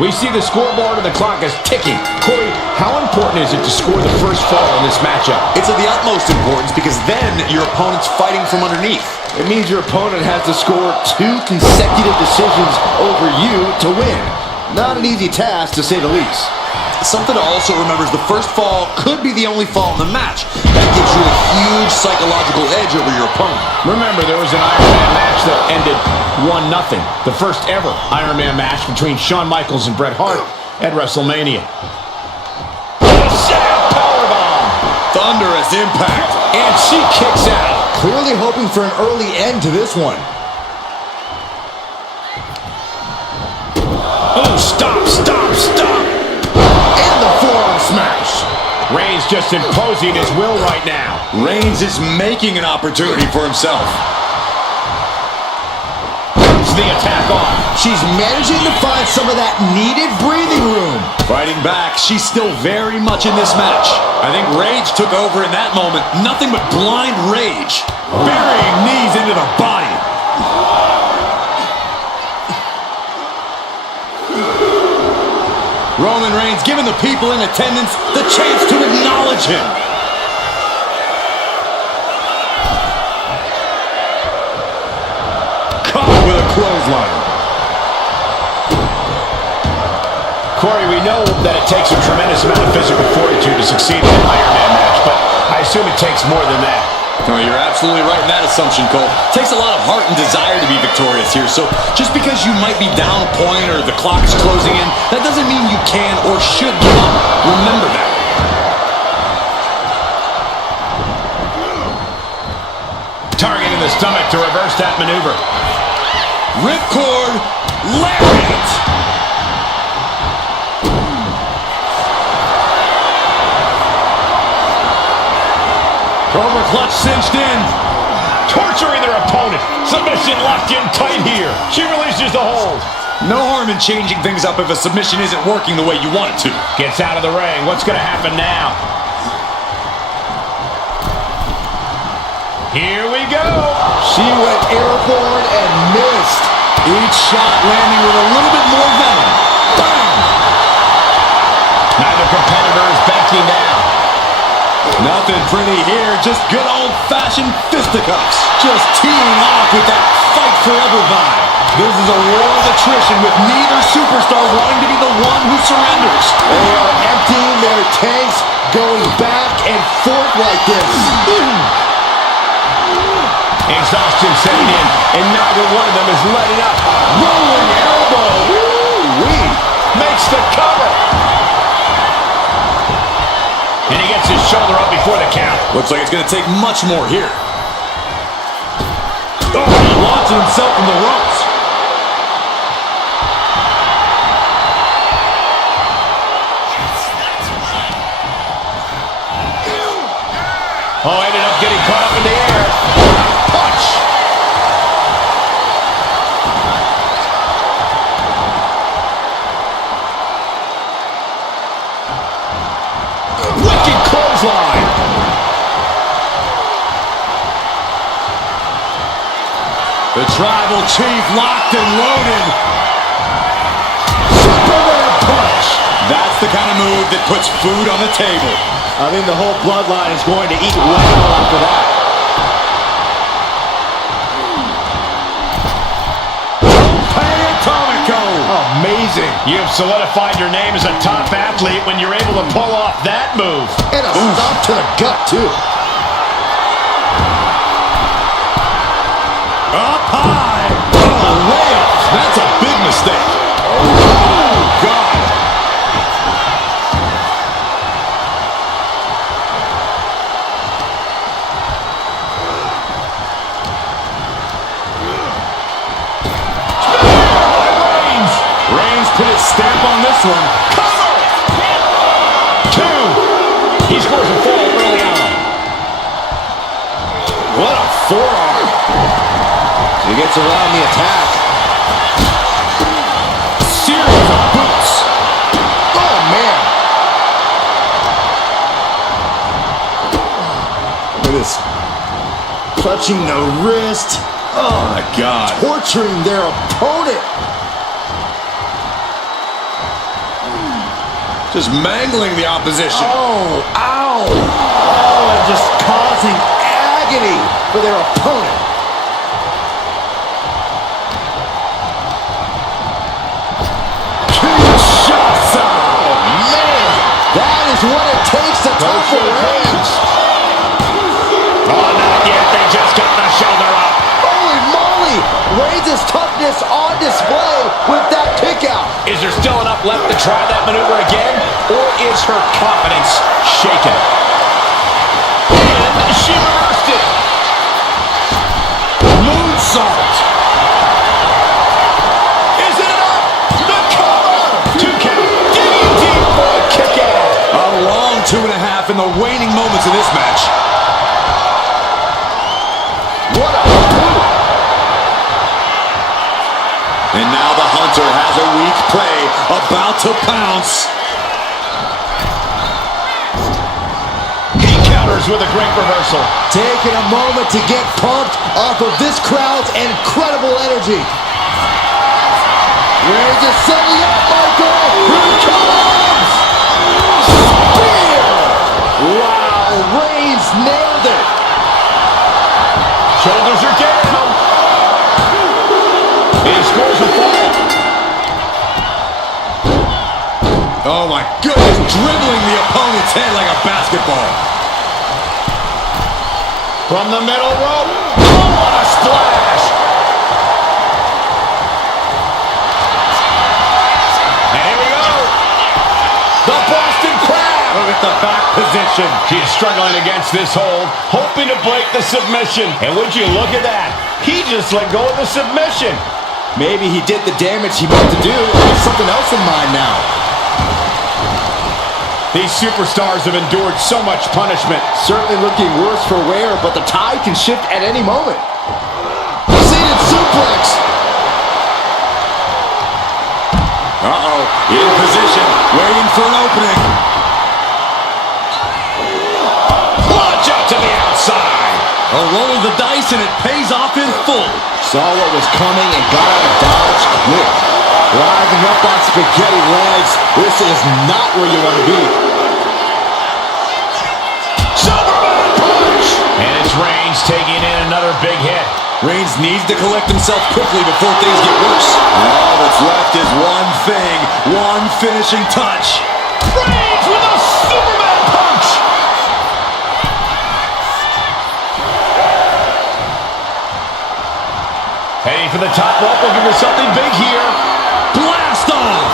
We see the scoreboard and the clock is ticking. Corey, how important is it to score the first fall in this matchup? It's of the utmost importance because then your opponent's fighting from underneath. It means your opponent has to score 2 consecutive decisions over you to win. Not an easy task, to say the least. Something to also remember is the first fall could be the only fall in the match. That gives you a huge psychological edge over your opponent. Remember, there was an Iron Man match that ended 1-0. The first ever Iron Man match between Shawn Michaels and Bret Hart at WrestleMania. Powerbomb! Thunderous impact. And she kicks out. Clearly hoping for an early end to this one. Oh, stop, stop, stop! And the forearm smash. Reigns just imposing his will right now. Reigns is making an opportunity for himself. Puts the attack on. She's managing to find some of that needed breathing room. Fighting back, she's still very much in this match. I think rage took over in that moment. Nothing but blind rage. Burying knees into the body. Roman Reigns giving the people in attendance the chance to acknowledge him. Caught with a clothesline. Corey, we know that it takes a tremendous amount of physical fortitude to succeed in an Iron Man match, but I assume it takes more than that. No, you're absolutely right in that assumption, Cole. It takes a lot of heart and desire to be victorious here, so just because you might be down a point or the clock is closing in, that doesn't mean you can or should give up. Remember that. Target in the stomach to reverse that maneuver. Ripcord, lariat. Cobra clutch cinched in. Torturing their opponent. Submission locked in tight here. She releases the hold. No harm in changing things up if a submission isn't working the way you want it to. Gets out of the ring. What's going to happen now? Here we go. She went airborne and missed. Each shot landing with a little bit more venom. Bam! Neither competitor is backing down. Nothing pretty here, just good old-fashioned fisticuffs. Just teeing off with that fight forever vibe. This is a war of attrition with neither superstar wanting to be the one who surrenders. They are emptying their tanks, going back and forth like this. Exhaustion setting in, and neither one of them is letting up. Rolling elbow. Woo-wee. Makes the cover. And he gets his shoulder up before the count. Looks like it's going to take much more here. Oh, he's launching himself from the ropes. Oh, ended up getting caught up in the air. Punch. Wicked clothesline. The tribal chief locked and loaded. Superman punch. That's the kind of move that puts food on the table. I think the whole bloodline is going to eat well after that. Amazing. You've solidified your name as a top athlete when you're able to pull off that move. And a stop to the gut, too. Up high. Oh, layup. That's a big mistake. Oh, God. Put his stamp on this one. Cover! 2. He scores a fall early on. What a forearm. He gets around the attack. Series of boots. Oh, man. Look at this. Clutching the wrist. Oh, my God. Torturing their opponent. Just mangling the opposition. Oh, ow. Oh, and just causing agony for their opponent. Kinshasa! Man, that is what it takes to topple Reigns. Oh, not yet. They just got the shoulder up. Holy moly! Reigns' toughness on display with that kick out. Is there still enough left to try that maneuver again? Or is her confidence shaken? And she reversed it. Moonsault! Is it enough? The cover! 2 count. Digging deep for a kick out. A long 2.5 in the waning moments of this match. What a boot! And now the Hunter has a weak prey about to pounce. He counters with a great reversal. Taking a moment to get pumped off of this crowd's incredible energy. Reigns is setting up, Michael. Here it comes! Spear! Wow, Reigns nailed it. Shoulders are down. He scores a fall. Oh my goodness, dribbling the opponent's head like a basketball. From the middle rope. Oh, what a splash. And here we go. The Boston Crab. Look at the back position. She's struggling against this hold, hoping to break the submission. And would you look at that? He just let go of the submission. Maybe he did the damage he meant to do. There's something else in mind now. These superstars have endured so much punishment. Certainly looking worse for wear, but the tide can shift at any moment. Seated suplex. Uh-oh, in position, waiting for an opening. Launch out to the outside. A roll of the dice and it pays off in full. Saw what was coming and got out of dodge quick. Rising up on spaghetti legs. This is not where you want to be. Superman punch! And it's Reigns taking in another big hit. Reigns needs to collect himself quickly before things get worse. All that's left is one thing, one finishing touch. Reigns with a Superman punch! Heading for the top rope, looking for something big here. Blast off!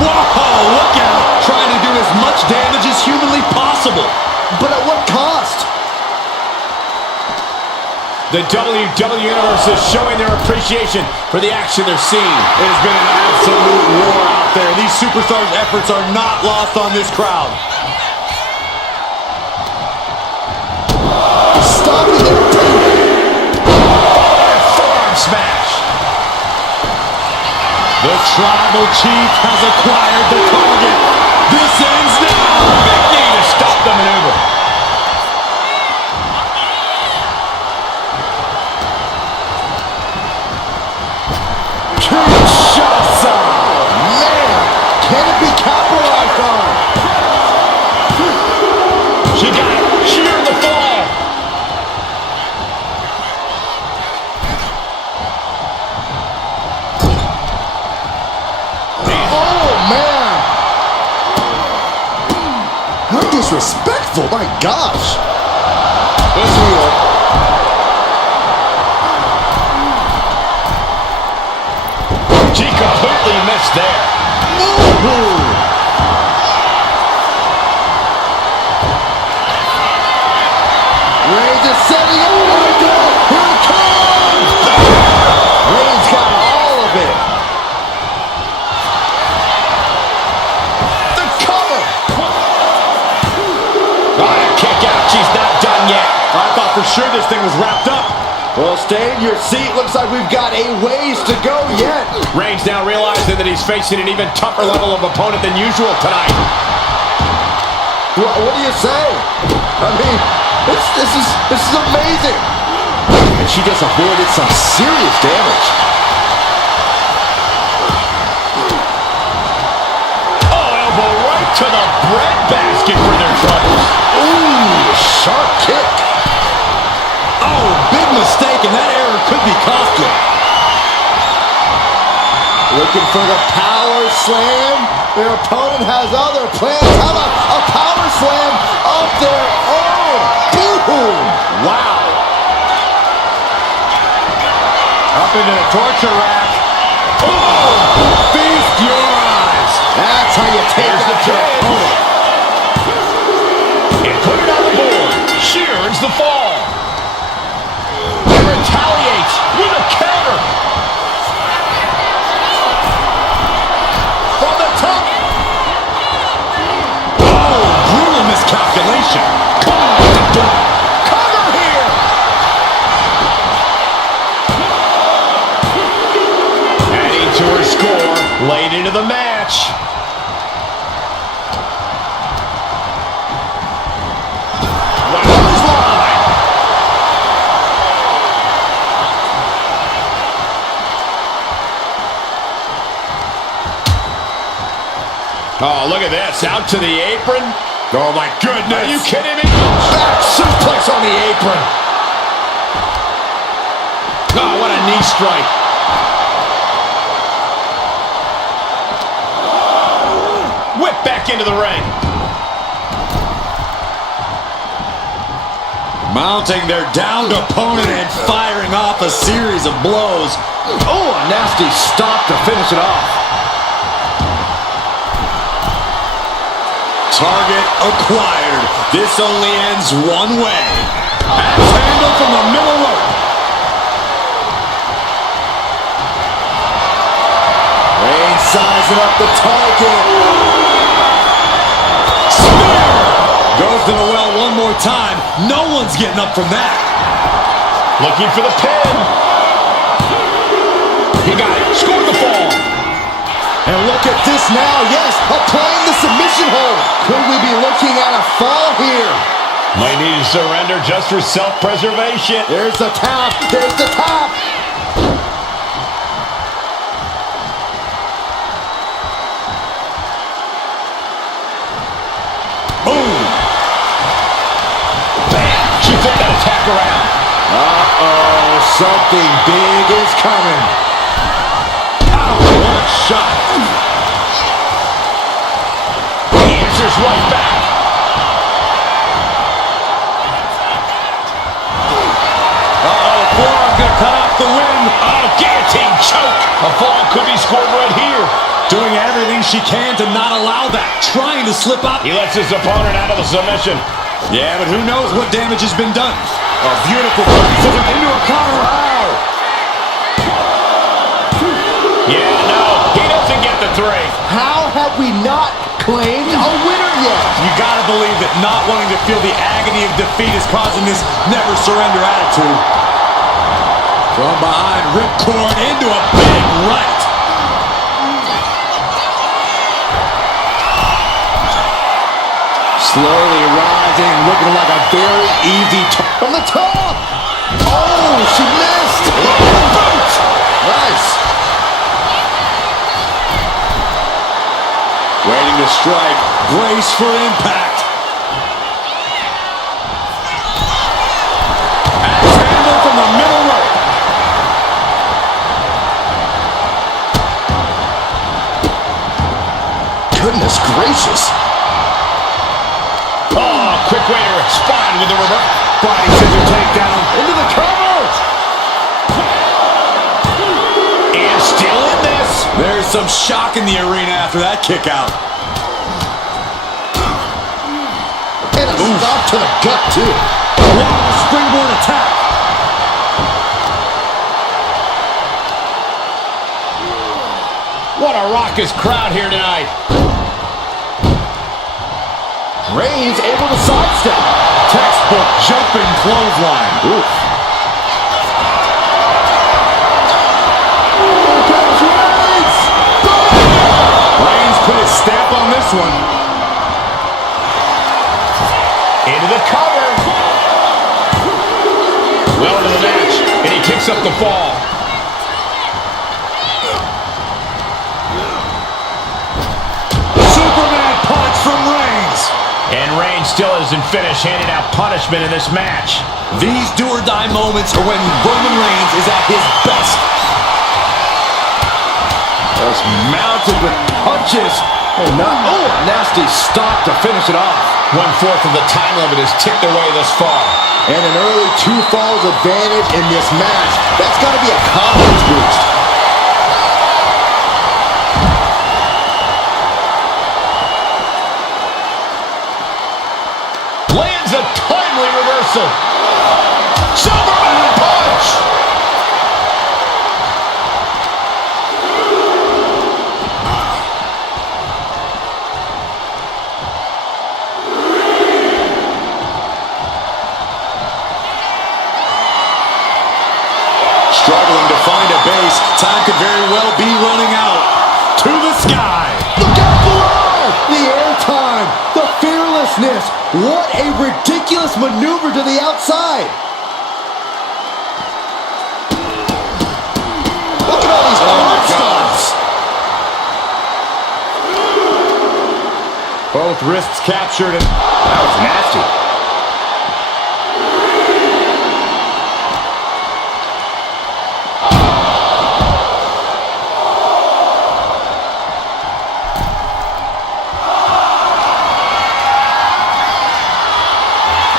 Whoa, look out! Trying to do as much damage as humanly possible. But at what cost? The WWE Universe is showing their appreciation for the action they're seeing. It has been an absolute war out there. These superstars' efforts are not lost on this crowd. Stopping it. Forearm smash. The Tribal Chief has acquired the target. This ends now. Big knee to stop the maneuver. Kinshasa! Man, can it be capitalized on? She got it. She earned the fall. Oh, man! How disrespectful, my gosh! This wheel. She completely missed there. Reigns is setting up. Oh my God! Here it comes! Reigns got all of it. The cover. Got a kick out. She's not done yet. I thought for sure this thing was wrapped up. Well, stay in your seat. Looks like we've got a ways to go yet. Reigns now realizing that he's facing an even tougher level of opponent than usual tonight. What do you say? I mean, this is amazing. And she just avoided some serious damage. Oh, elbow right to the breadbasket for their troubles. Ooh, sharp kick. Oh, big mistake, and that error could be costly. Looking for the power slam. Their opponent has other plans. How about a power slam of their own? Boom! Wow. Up into the torture rack. Oh! Feast your eyes. That's how you take Here's out the your pin. opponent. And put it on the board. She earns the fall. And retaliates with a counter. From the top. Oh, brutal miscalculation. Cover here. Adding to her score late into the match. Oh, look at this. Out to the apron. Oh, my goodness. Are you kidding me? Back suplex on the apron. Oh, what a knee strike. Whip back into the ring. Mounting their downed opponent and firing off a series of blows. Oh, a nasty stop to finish it off. Target acquired. This only ends one way. Axe handle from the middle rope. Reigns sizing up the target. Spear! Goes to the well one more time. No one's getting up from that. Looking for the pin. He got it. Scored the fall. And look at this now. Yes, applying the submission hold. Could we be looking at a fall here? Might need to surrender just for self-preservation. There's the tap. There's the tap. Boom! Bam! She flipped that attack around. Uh-oh, something big is coming. Ow, what a shot. He answers right back. Uh-oh, forearm gonna cut off the win. Oh, guillotine choke. A fall could be scored right here. Doing everything she can to not allow that. Trying to slip up. He lets his opponent out of the submission. Yeah, but who knows what damage has been done. A beautiful body scissors into a counter. Wow. Yeah, no, he doesn't get the three. How have we not claimed a winner yet? You gotta believe that not wanting to feel the agony of defeat is causing this never surrender attitude. From behind, ripcord into a big right. Slowly rising, looking like a very easy from the top. Oh, she missed. Boot. Nice. Waiting to strike. Brace for impact. Axe handle from the middle rope. Goodness gracious. Oh, quick way to respond with the reverse. Body scissor takedown. Into the cover. And still in this. There's some shock in the arena after that kick out. And a stop to the gut, too. Wow, springboard attack. What a raucous crowd here tonight. Reigns able to sidestep. Textbook jumping clothesline. Oof. Here comes Reigns. Reigns put his stamp on this one. Into the cover. Well into the match. And he picks up the fall. Superman punch still isn't finished handing out punishment in this match. These do-or-die moments are when Roman Reigns is at his best. Just mounted with punches. And nasty stop to finish it off. 1/4 of the time limit is ticked away thus far. And an early 2 falls advantage in this match. That's got to be a confidence boost. Lands a timely reversal. Superman punch! Struggling to find a base. Time could very well be running out. To the sky. Look out below! The airtime, the fearlessness. What a ridiculous maneuver to the outside. Look at all these arm stunts. Both wrists captured, and that was nasty.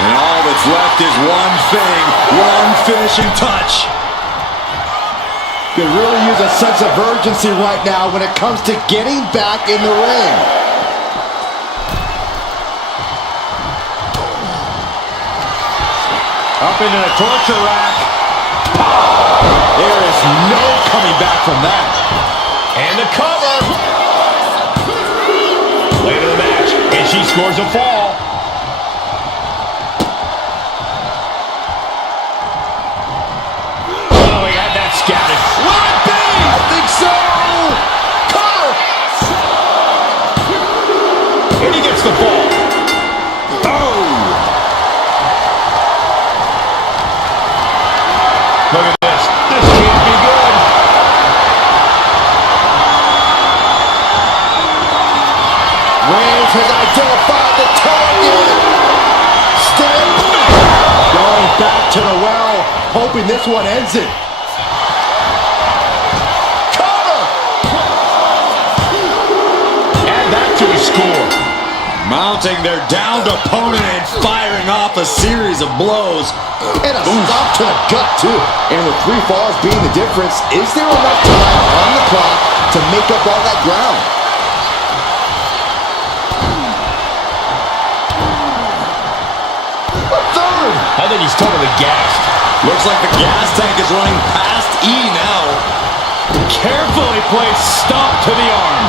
And all that's left is one thing, one finishing touch. Could really use a sense of urgency right now when it comes to getting back in the ring. Up into the torture rack. There is no coming back from that. And the cover. Later in the match, and she scores a fall. Oh, he had that scouted. Will it be? I think so. Cover. And he gets the fall. Look at this. This can't be good. Reigns has identified the target. Step. Going back to the well, hoping this one ends it. Cover. Add that to his score. Mounting their downed opponent and firing off a series of blows. And a stop to the gut, too. And with 3 falls being the difference, is there enough time on the clock to make up all that ground? A third. I think he's totally gassed. Looks like the gas tank is running past E now. Carefully placed stomp to the arm.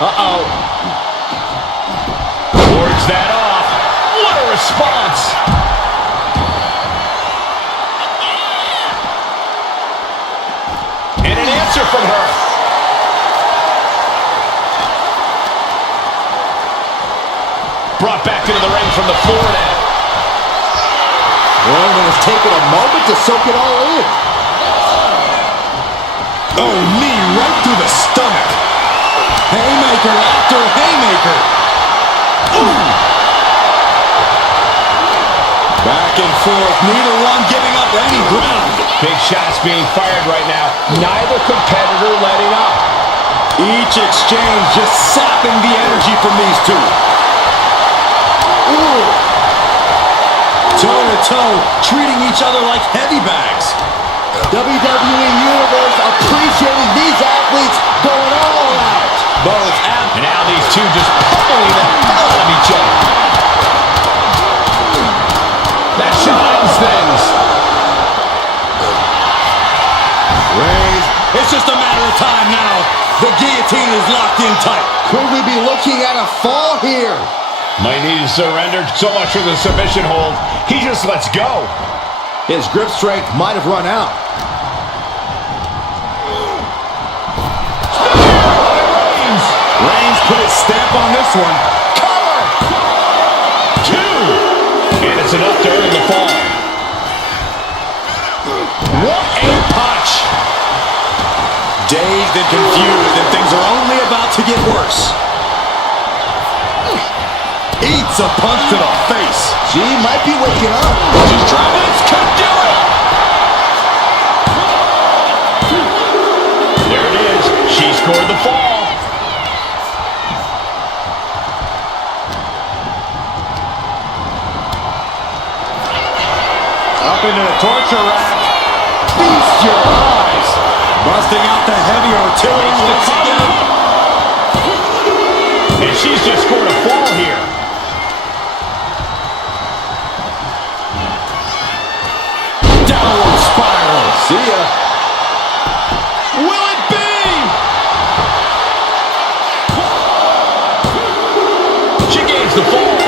Uh-oh. Wards that off. What a response. And an answer from her. Brought back into the ring from the floor now. Roman has taken a moment to soak it all in. Oh, knee right through the stomach. Haymaker after haymaker. Ooh. Back and forth, neither one giving up any ground. Big shots being fired right now. Neither competitor letting up. Each exchange just sapping the energy from these two. Ooh. Toe-to-toe, treating each other like heavy bags. WWE Universe appreciating these athletes going all out. Both out. And now these two just pulling the hell out of each other. That shot ends things. Reigns, it's just a matter of time now. The guillotine is locked in tight. Could we be looking at a fall here? Might need to surrender so much for the submission hold. He just lets go. His grip strength might have run out. Reigns put his stamp on this one. Cover! 2! And it's enough to earn the fall. What a punch! Dazed and confused, and things are only about to get worse. Pizza punch to the face. She might be waking up. She's trying. This could do it. There it is. She scored the fall. Up into the torture rack. Feast your eyes. Busting out the heavy artillery once again. And she's just scored a fall here. Downward spiral. See ya. Will it be? She gains the fall.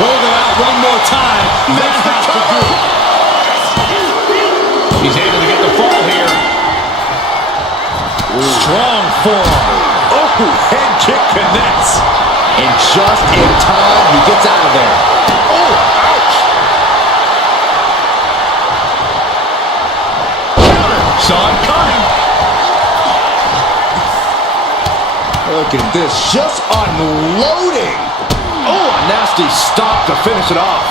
Hold it out one more time. That's the cover. He's able to get the fall here. Strong forearm. Oh, head kick connects. And just in time, he gets out of there. Oh, ouch. Saw it coming. Look at this, just unloading. Oh, a nasty stop to finish it off.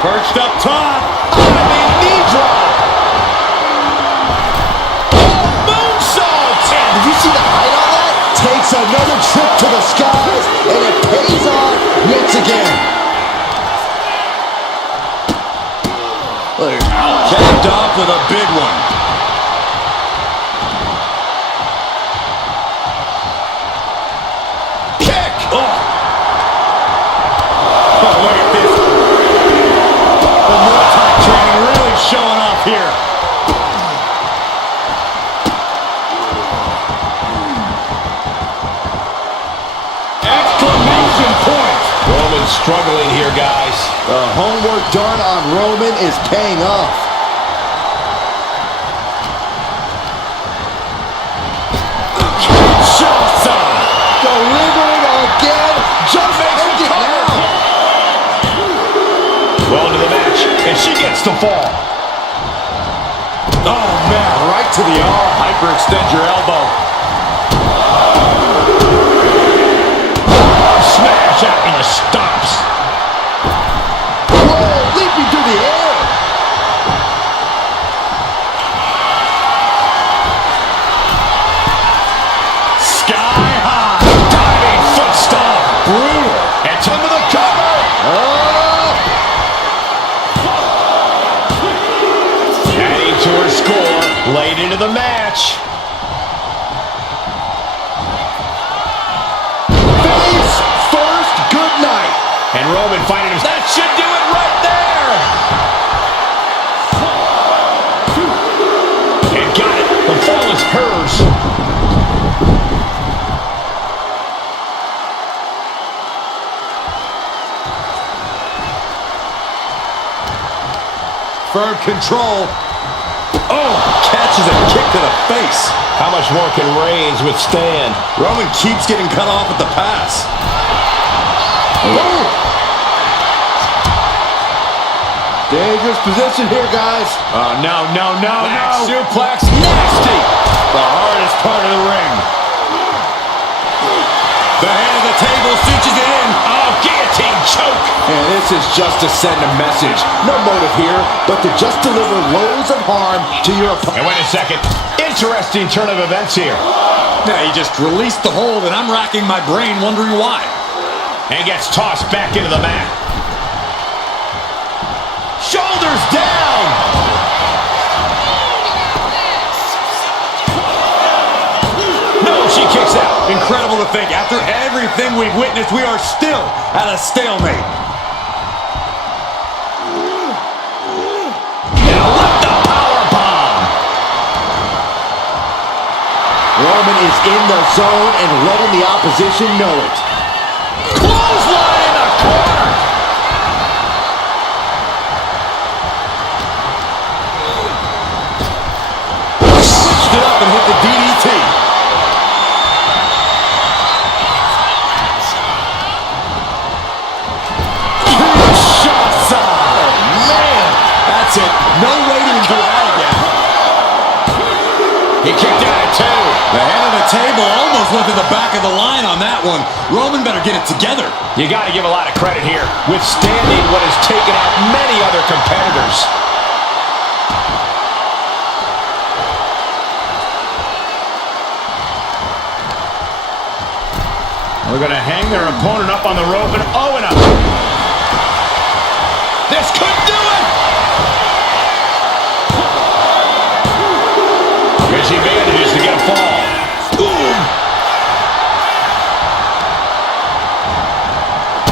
Perched up top. Knee drop. Oh, moonsault. Did you see the height on that? Takes another trip to the skies, and it pays off once again. Look, Capped off with a big one. Showing off here. Exclamation point. Roman's struggling here, guys. the homework done on Roman is paying off. Delivering again. Just make it now. Well into the match, and she gets the fall. Oh, man, right to the arm. Hyperextend your elbow. Smash out in the stumps. Whoa, leaping through the air. Sky high. Diving foot stomp. Brutal. And to the cover. Adding to her score late into the match. Face first, good night. And Roman finding him. That should do it right there. And got it. The fall is hers. Firm control. Oh, catches a kick to the face. How much more can Reigns withstand? Roman keeps getting cut off at the pass. Oh. Dangerous position here, guys. Oh, no. Back suplex. Nasty. The hardest part of the ring. The head of the table cinches it in. Oh, guillotine choke. And this is just to send a message. No motive here, but to just deliver loads of harm to your opponent. And wait a second. Interesting turn of events here. Yeah, he just released the hold, and I'm racking my brain wondering why. And gets tossed back into the mat. Shoulders down. No, she kicks out. Incredible to think, after everything we've witnessed, we are still at a stalemate. Now lift the powerbomb. Roman is in the zone and letting the opposition know it. Clothesline in the corner. Switched it up and hit the DDT. He kicked out at 2. The head of the table almost went to the back of the line on that one. Roman better get it together. You got to give a lot of credit here, withstanding what has taken out many other competitors. We're going to hang their opponent up on the rope and up. This could do it! Here's he manages to get a fall.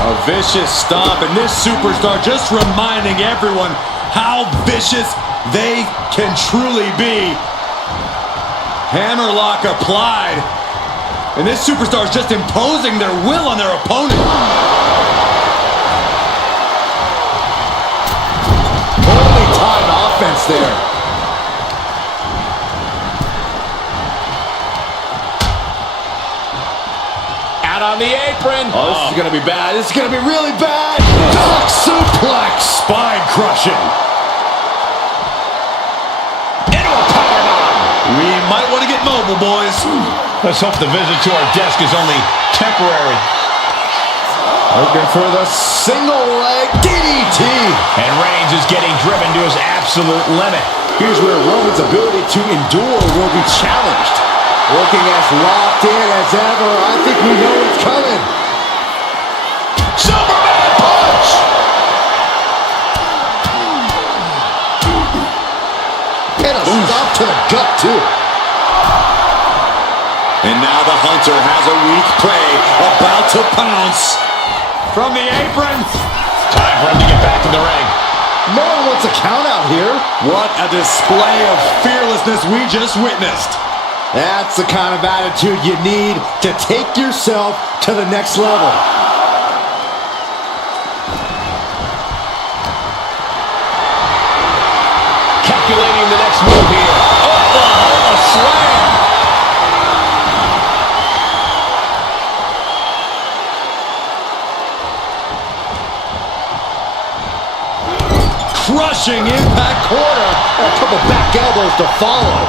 A vicious stomp, and this superstar just reminding everyone how vicious they can truly be. Hammerlock applied. And this superstar is just imposing their will on their opponent. Holy time offense there. Out on the apron. Oh, this is going to be bad. This is going to be really bad. Dog suplex. Spine crushing. Into a powerbomb. We might want to get mobile, boys. Let's hope the visit to our desk is only temporary. Looking for the single leg DDT. And Reigns is getting driven to his absolute limit. Here's where Roman's ability to endure will be challenged. Looking as locked in as ever. I think we know what's coming. Superman punch! And a stop to the gut, too. And now the Hunter has a weak prey about to pounce. From the apron. Time for him to get back in the ring. No one wants a count out here. What a display of fearlessness we just witnessed. That's the kind of attitude you need to take yourself to the next level. Calculating the next move here. Oklahoma slam. Crushing impact corner. A couple back elbows to follow.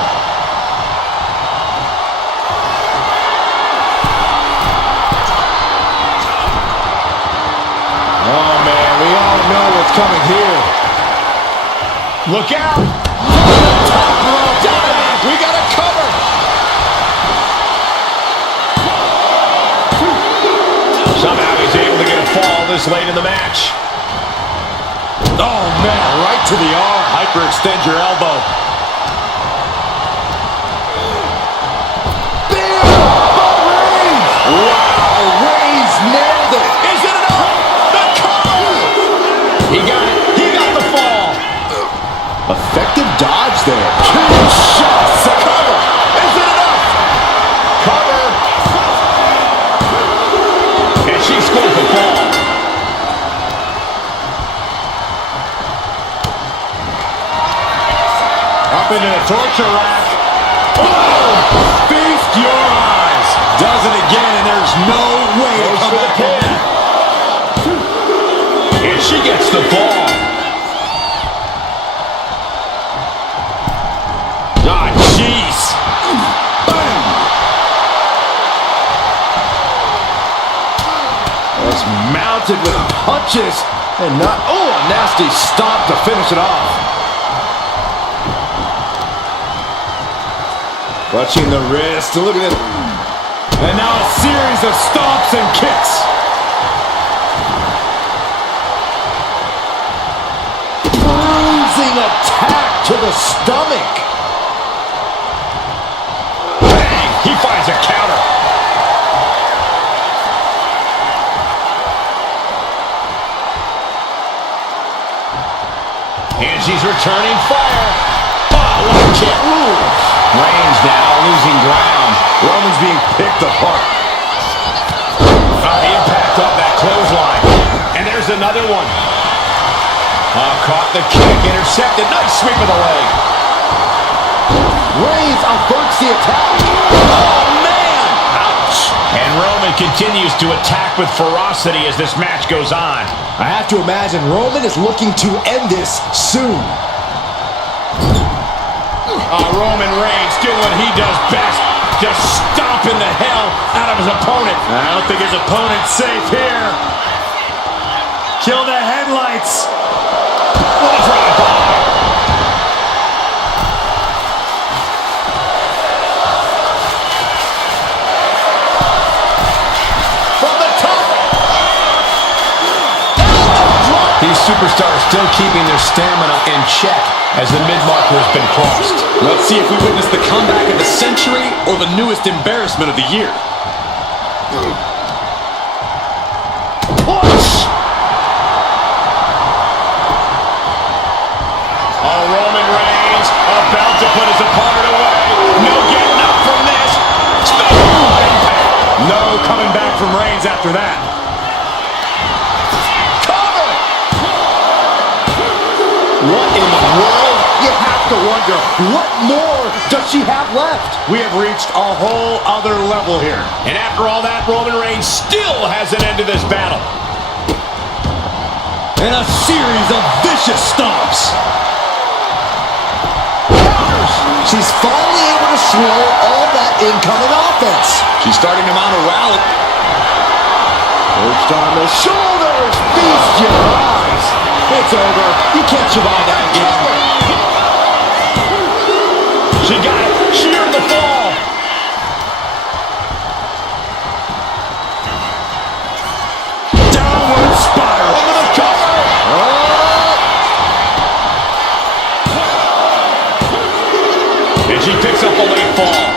Oh, man, we all know what's coming here. Look out! Top rope. We got it covered. Somehow he's able to get a fall this late in the match. Oh, man, right to the arm. Hyperextend your elbow. Bam! Reigns! Wow, Reigns nailed it. Is it enough? The cover! He got it. He got the fall. Effective dodge there. Two shots to cover. Is it enough? Cover. And she scores the fall. Up into the torture rack. Oh! Feast your eyes. Does it again, and there's no way to come back from that. And she gets the fall. Ah, jeez. Was mounted with punches and not, oh, a nasty stop to finish it off. Clutching the wrist, look at it. And now a series of stomps and kicks. Bruising attack to the stomach. Bang! He finds a counter. And she's returning fire. Oh, what a kick. Ooh. Reigns now losing ground. Roman's being picked apart. The impact of that clothesline. And there's another one. Caught the kick, intercepted. Nice sweep of the leg. Reigns averts the attack. Oh, man! Ouch. And Roman continues to attack with ferocity as this match goes on. I have to imagine Roman is looking to end this soon. Roman Reigns doing what he does best, just stomping the hell out of his opponent. I don't think his opponent's safe here. Kill the headlights. What a drive-by. From the top. These superstars still keeping their stamina in check as the mid-marker has been crossed. Let's see if we witness the comeback of the century or the newest embarrassment of the year. Push! Oh, Roman Reigns about to put his opponent away. No getting up from this. No coming back from Reigns after that. Cover! What in the world? You have to wonder, what more does she have left? We have reached a whole other level here. And after all that, Roman Reigns still has an end to this battle. And a series of vicious stomps. She's finally able to slow all that incoming offense. She's starting to mount a rally. Perched on the shoulders. Feast your eyes. It's over. You can't survive that again. She got it. She earned the fall. Downward spiral. Into the cover. And she picks up a late fall.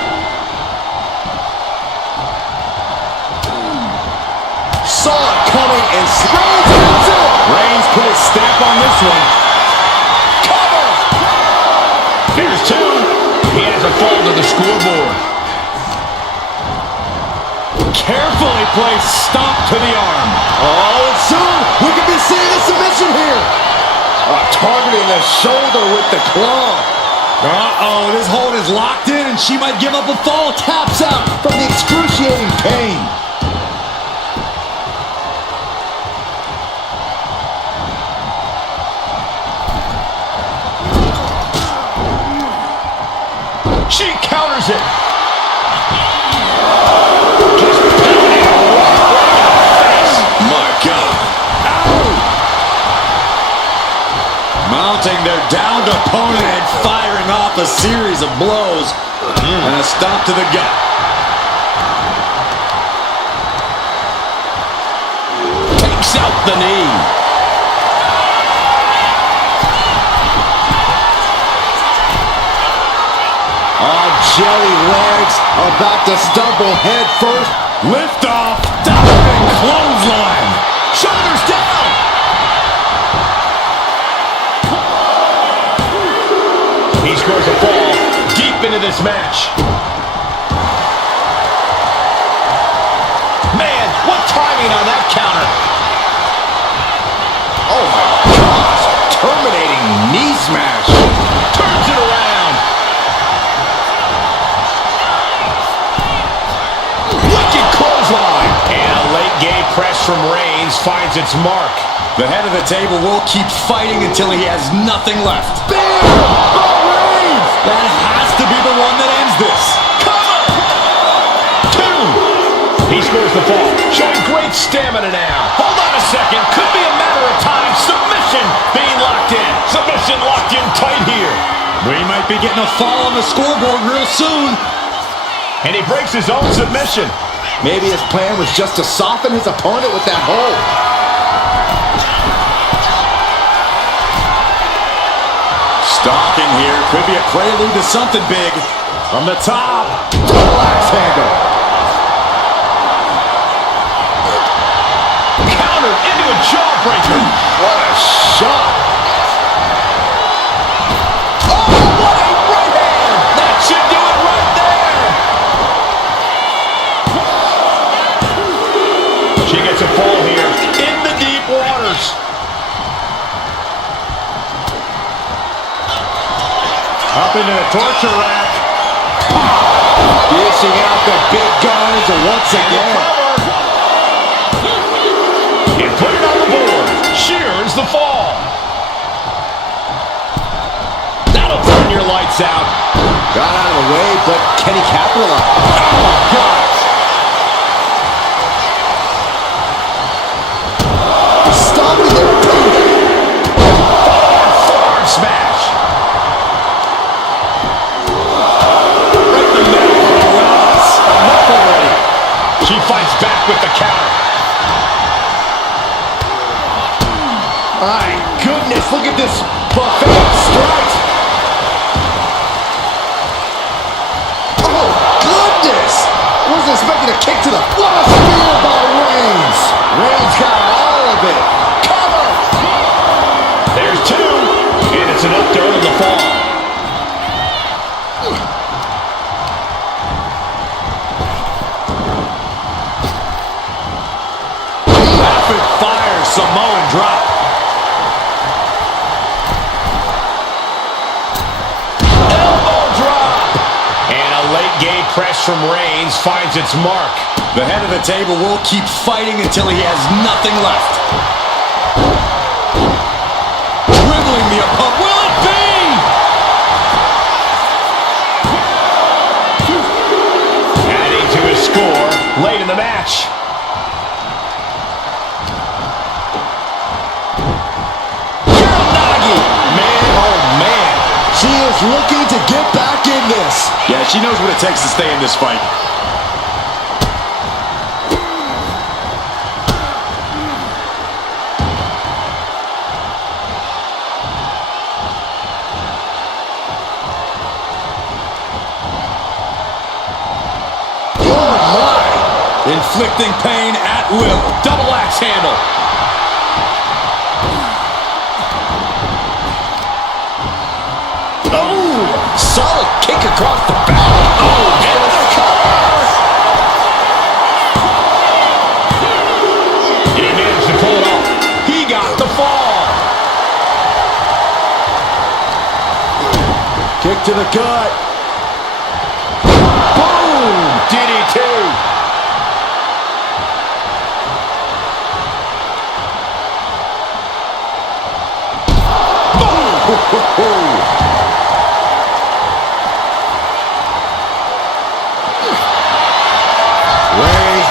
Saw it coming and Reigns hits it. Reigns put his stamp on this one. Cover. Here's two. He has a fall to the scoreboard. Carefully placed stomp to the arm. Oh, and soon we could be seeing a submission here. Targeting the shoulder with the claw. Uh-oh, this hold is locked in and she might give up a fall. Taps out from the excruciating pain. She counters it. Just pounding right in the face. My God. Ow! Mounting their downed opponent and firing off a series of blows. And a stop to the gut. Takes out the knee. Oh, jelly legs about to stumble head first. Lift off. Diving clothesline. Shoulders down. He scores a fall deep into this match. Man, what timing on that counter. Oh my gosh, terminating knee smash. Turns it around. Wicked clothesline. And a late game press from Reigns finds its mark. The head of the table will keep fighting until he has nothing left. Bam! Oh, Reigns! That has to be the one that ends this. Cover! Two. He scores the fall, showing great stamina now. Hold on a second. Could be a matter of time. Submission being locked in. Submission locked in tight here. We might be getting a fall on the scoreboard real soon. And he breaks his own submission. Maybe his plan was just to soften his opponent with that hold. Stalking here could be a prelude to something big. From the top. Relax handle. Countered into a jawbreaker. What a shot. Oh, what a right hand. That should do it right there. She gets a fall here in the deep waters. Up into the torture rack. Dishing out the big guns once again. And put it on the board. She earns the fall. That'll turn your lights out. Got out of the way, but can he capitalize? Oh, gosh. Stopping the Forearm smash. Right in the middle. Enough already. She fights back with the counter. My goodness, look at this buffet of strikes. Oh, goodness. Wasn't expecting a kick to the... What a spear by Reigns. Reigns got all of it. Cover. There's two, and it's enough to earn the fall. Rapid fire Samoan drop. Elbow drop. And a late game press from Reigns finds its mark. The head of the table will keep fighting until he has nothing left. Dribbling the opponent. Will it be? Adding to his score late in the match. Man, oh man. She is looking to get back in this. Yeah, she knows what it takes to stay in this fight. Oh, my. Inflicting pain at will. Double axe handle. Oh, solid kick across the back. Oh, and the cover. He managed to pull it off. He got the fall. Kick to the gut. Boom! DDT.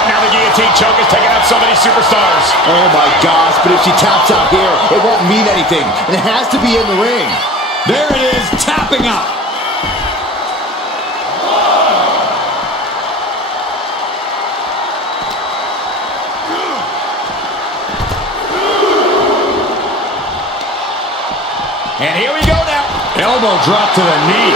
Now the guillotine choke is taking out so many superstars. Oh my gosh, but if she taps out here, it won't mean anything. And it has to be in the ring. There it is, tapping out. And here we go now. Elbow drop to the knee.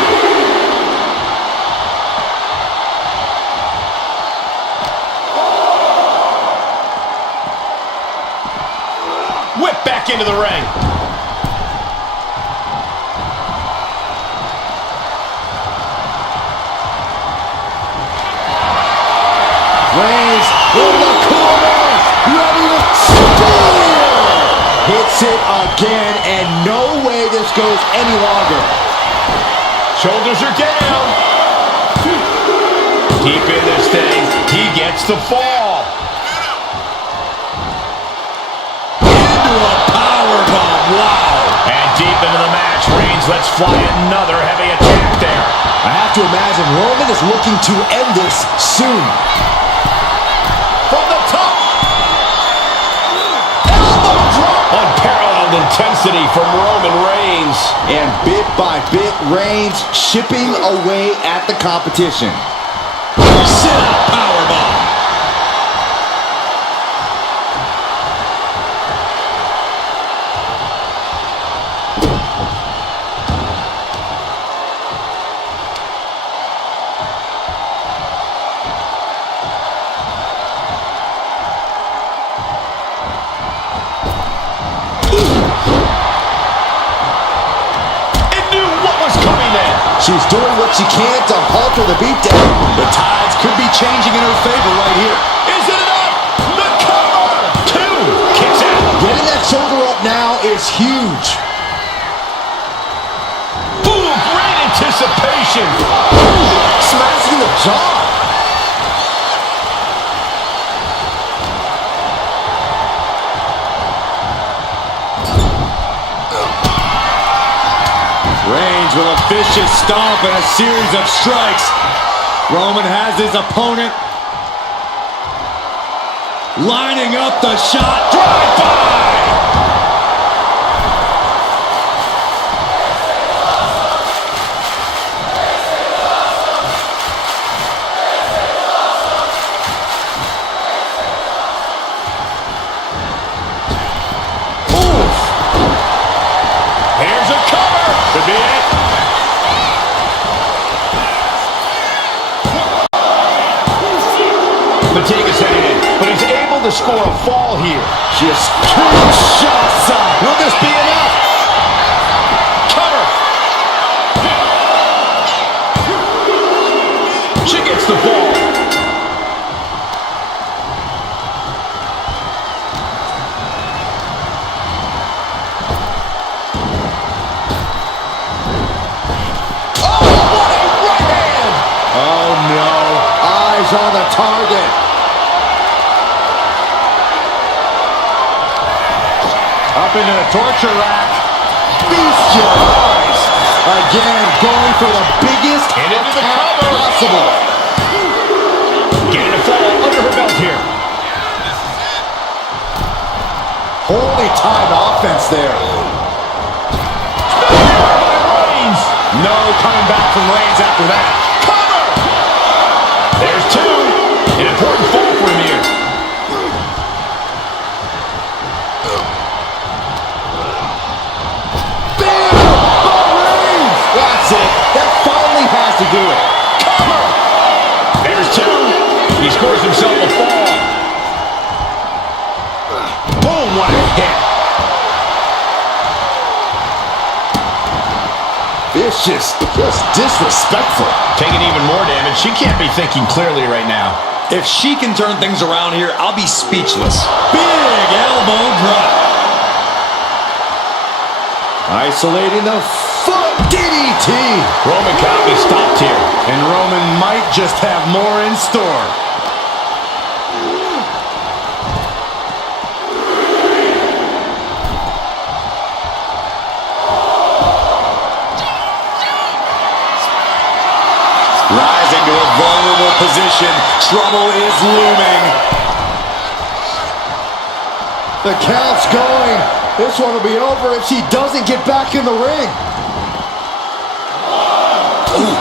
Whip back into the ring. Reigns in the corner. Ready to spear. Hits it again, and no way this goes any longer. Shoulders are down. Deep in this thing. He gets the fall. Into a powerbomb, wow. And deep into the match, Reigns lets fly another heavy attack there. I have to imagine Roman is looking to end this soon. From the top. Elbow drop. Unparalleled intensity from Roman Reigns. And bit by bit, Reigns chipping away at the competition. Sit-up powerbomb. She's doing what she can to alter the beatdown. The tides could be changing in her favor right here. Is it enough? The cover. Two. Kicks out. Getting that shoulder up now is huge. Boom. Great anticipation. Smashing the jaw. Reigns Reigns with a vicious stomp and a series of strikes. Roman has his opponent lining up the shot. Drive-by! Could be it. Matega's heading in, but he's able to score a fall here. Just two shots up. Will this be enough? Cover. She gets the ball. On the target. Up into the torture rack. Feast your eyes. Again, going for the biggest and into the cover possible. Getting a fall under her belt here. Holy time offense there. Reigns. No coming back from Reigns after that. There's two. An important fall for him here. Bam! Reigns! That's it. That finally has to do it. Cover! There's two. He scores himself a fall. Boom, what a hit. Vicious, just disrespectful. Taking even more damage. She can't be thinking clearly right now. If she can turn things around here, I'll be speechless. Big elbow drop. Isolating the foot DDT. Roman can't be stopped here. And Roman might just have more in store. Rising to a vulnerable position. Trouble is looming. The count's going. This one will be over if she doesn't get back in the ring. Ooh.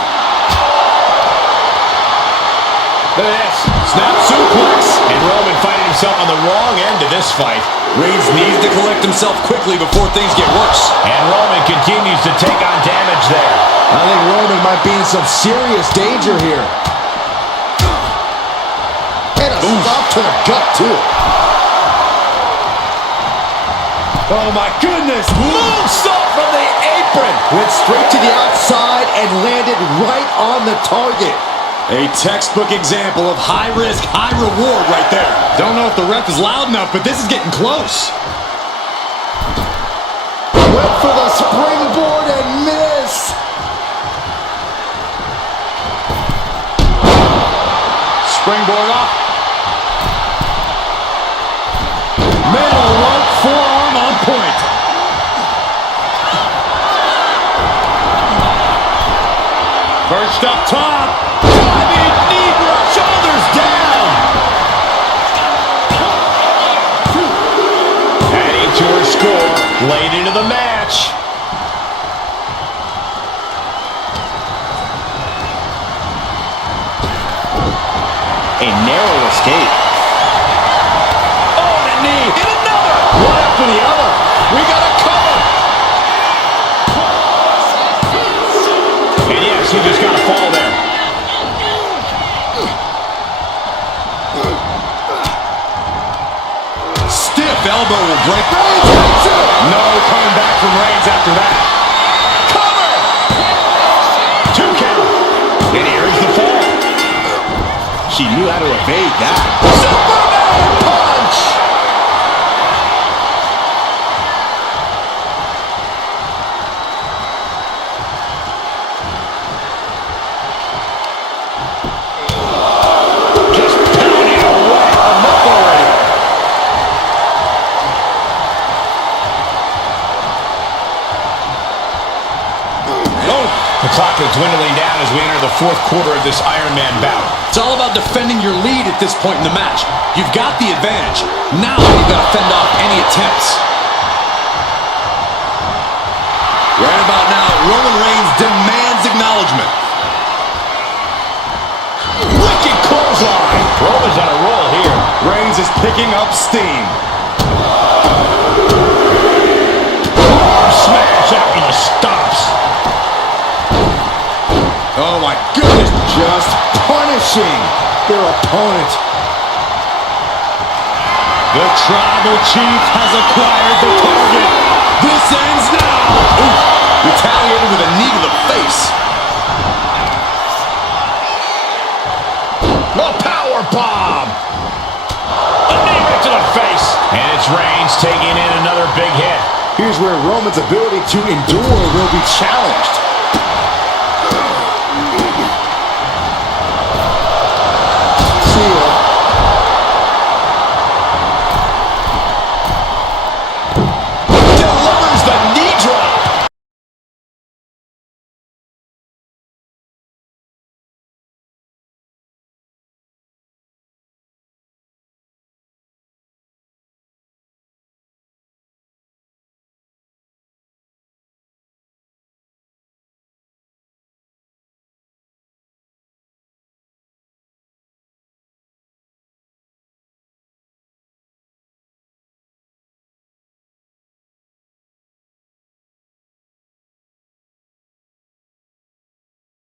Look at this. Snap suplex. And Roman finding himself on the wrong end of this fight. Reigns needs to collect himself quickly before things get worse. And Roman continues to take on damage there. I think Roman might be in some serious danger here. And a stop to the gut, too. Oh, my goodness. Moonsault from the apron. Went straight to the outside and landed right on the target. A textbook example of high risk, high reward right there. Don't know if the ref is loud enough, but this is getting close. Went for the springboard and missed. Springboard up. Middle rope forearm on point. First up top. Diving knee drop. Shoulders down. Adding to her score late into the match. A narrow escape. Oh, and a knee. And another. One after the other. We got a cover. And yes, he just got a fall there. Stiff elbow will break. No coming back from Reigns after that. Cover. 2 count. And here's the fall. She knew how to evade that. Superman punch! Just pounding away. Enough already. Oh, clock is dwindling down as we enter the fourth quarter of this Iron Man bout. It's all about defending your lead at this point in the match. You've got the advantage. Now you've got to fend off any attempts. Right about now, Roman Reigns demands acknowledgement. Wicked clothesline. Roman's on a roll here. Reigns is picking up steam. Smash out in the stomps. Oh my goodness. Just punishing their opponent. The Tribal Chief has acquired the target. This ends now. Oof. Retaliated with a knee to the face. The power bomb. A knee right to the face. And it's Reigns taking in another big hit. Here's where Roman's ability to endure will be challenged.